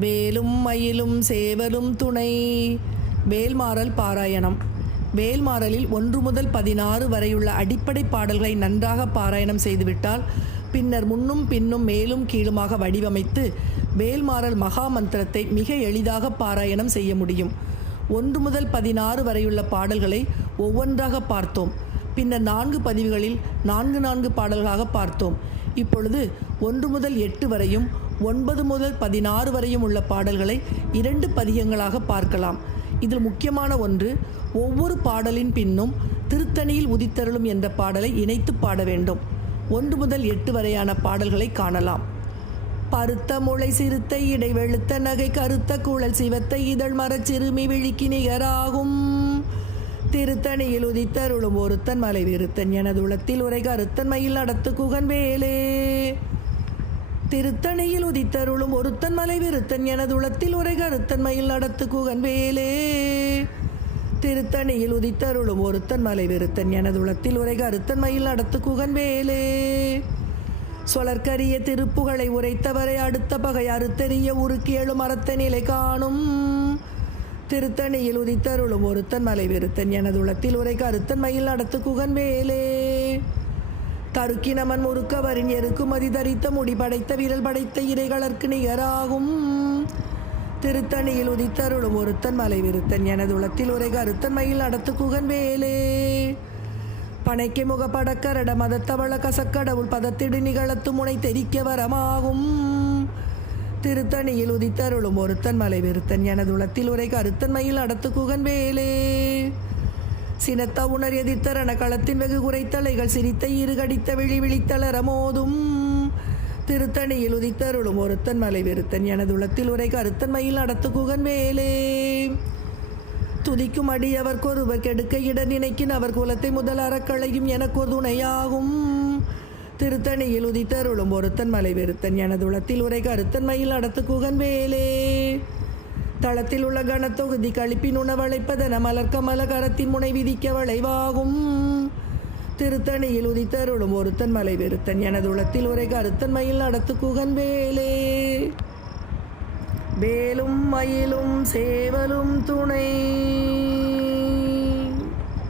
வேலும் மயிலும் சேவலும் துணை. வேல்மாறல் பாராயணம். வேல்மாறலில் ஒன்று முதல் பதினாறு வரையுள்ள அடிப்படை பாடல்களை நன்றாக பாராயணம் செய்துவிட்டால் பின்னர் முன்னும் பின்னும் மேலும் கீழுமாக வடிவமைத்து வேல்மாறல் மகா மந்திரத்தை மிக எளிதாக பாராயணம் செய்ய முடியும். ஒன்று முதல் பதினாறு வரையுள்ள பாடல்களை ஒவ்வொன்றாக பார்த்தோம். பின்னர் நான்கு பதிவுகளில் நான்கு நான்கு பாடல்களாக பார்த்தோம். இப்பொழுது ஒன்று முதல் எட்டு வரையும் ஒன்பது முதல் பதினாறு வரையும் உள்ள பாடல்களை இரண்டு பதிகங்களாக பார்க்கலாம். இதில் முக்கியமான ஒன்று ஒவ்வொரு பாடலின் பின்னும் திருத்தணியில் உதித்தருளும் என்ற பாடலை இணைத்து பாட வேண்டும். ஒன்று முதல் எட்டு வரையான பாடல்களை காணலாம். பருத்த முளை சிறுத்தை இடைவெளுத்த நகை கருத்த குழல் சிவத்தை இதழ் மரச் சிறுமி விழிக்கு நிகராகும். திருத்தணியில் உதித்தருளும் ஒருத்தன் மலை விருத்தன் எனது உளத்தில் உரை கருத்தன் மயில் நடத்து குகன் வேலே. திருத்தணியில் உதித்தருளும் ஒருத்தன் மலை விருத்தன் எனது உளத்தில் உரை கருத்தன் மயில் நடத்து குகன் வேலே. திருத்தணியில் உதித்தருளும் ஒருத்தன் மலை விருத்தன் எனது உளத்தில் உரை கருத்தன் மயில் நடத்து குகன் வேலே. சொலற்கரிய திருப்புகளை உரைத்தவரை அடுத்த பகை அறுத்தெறிய உருக்கியழு மரத்த நிலை காணும். திருத்தணியில் உதித்தருளும் ஒருத்தன் மலை விருத்தன் எனது உளத்தில் உரை கருத்தன் மயில் நடத்து குகன் வேலே. தருக்கினமன் முறுக்கவரின் எருக்குமதி தரித்த முடி படைத்த விரல் படைத்த இறைகளற்கு நிகராகும். திருத்தணியில் உதித்தருளும் ஒருத்தன் மலை விருத்தன் எனது உளத்தில் உரை கருத்தன் மயில் நடத்து குகன் வேலே பனைக்கு முகப்படக்கரட மதத்தவள கசக்கடவுள் பதத்திடு நிகழத்து முனை தெரிக்க வரமாகும். திருத்தணியில் உதித்தருளும் ஒருத்தன் மலை விருத்தன் எனது உளத்தில் உரை கருத்தன் மயில் நடத்து குகன் வேலே சினத்த உணர் எதிர்த்தரண களத்தின் வெகு குறைத்தலைகள் சிரித்த இருகடித்த விழி விழித்தளர மோதும். திருத்தணியில் உதித்தருளும் ஒருத்தன் மலை வெறுத்தன் எனது உளத்தில் உரை கருத்தன் மயில் நடத்து குகன் வேலே துதிக்கும் அடி அவர் கொருவர் கெடுக்க இட நினைக்கின் அவர் குலத்தை முதல் அறக்களையும் எனக்கு துணையாகும். திருத்தணியில் உதித்தருளும் ஒருத்தன் மலை வெறுத்தன் எனது உளத்தில் உரை கருத்தன் மயில் நடத்து குகன் வேலே தளத்தில் உள்ள கனத்தொகுதி கழிப்பின் உணவழைப்பதன மலர்க்க மலகரத்தின் முனை விதிக்க வளைவாகும். திருத்தணியில் உதித்தருளும் ஒருத்தன் மலை வெறுத்தன் எனது உளத்தில் உரை கருத்தன் மயில் நடத்து குகன் வேலே. வேலும் மயிலும் சேவலும் துணை.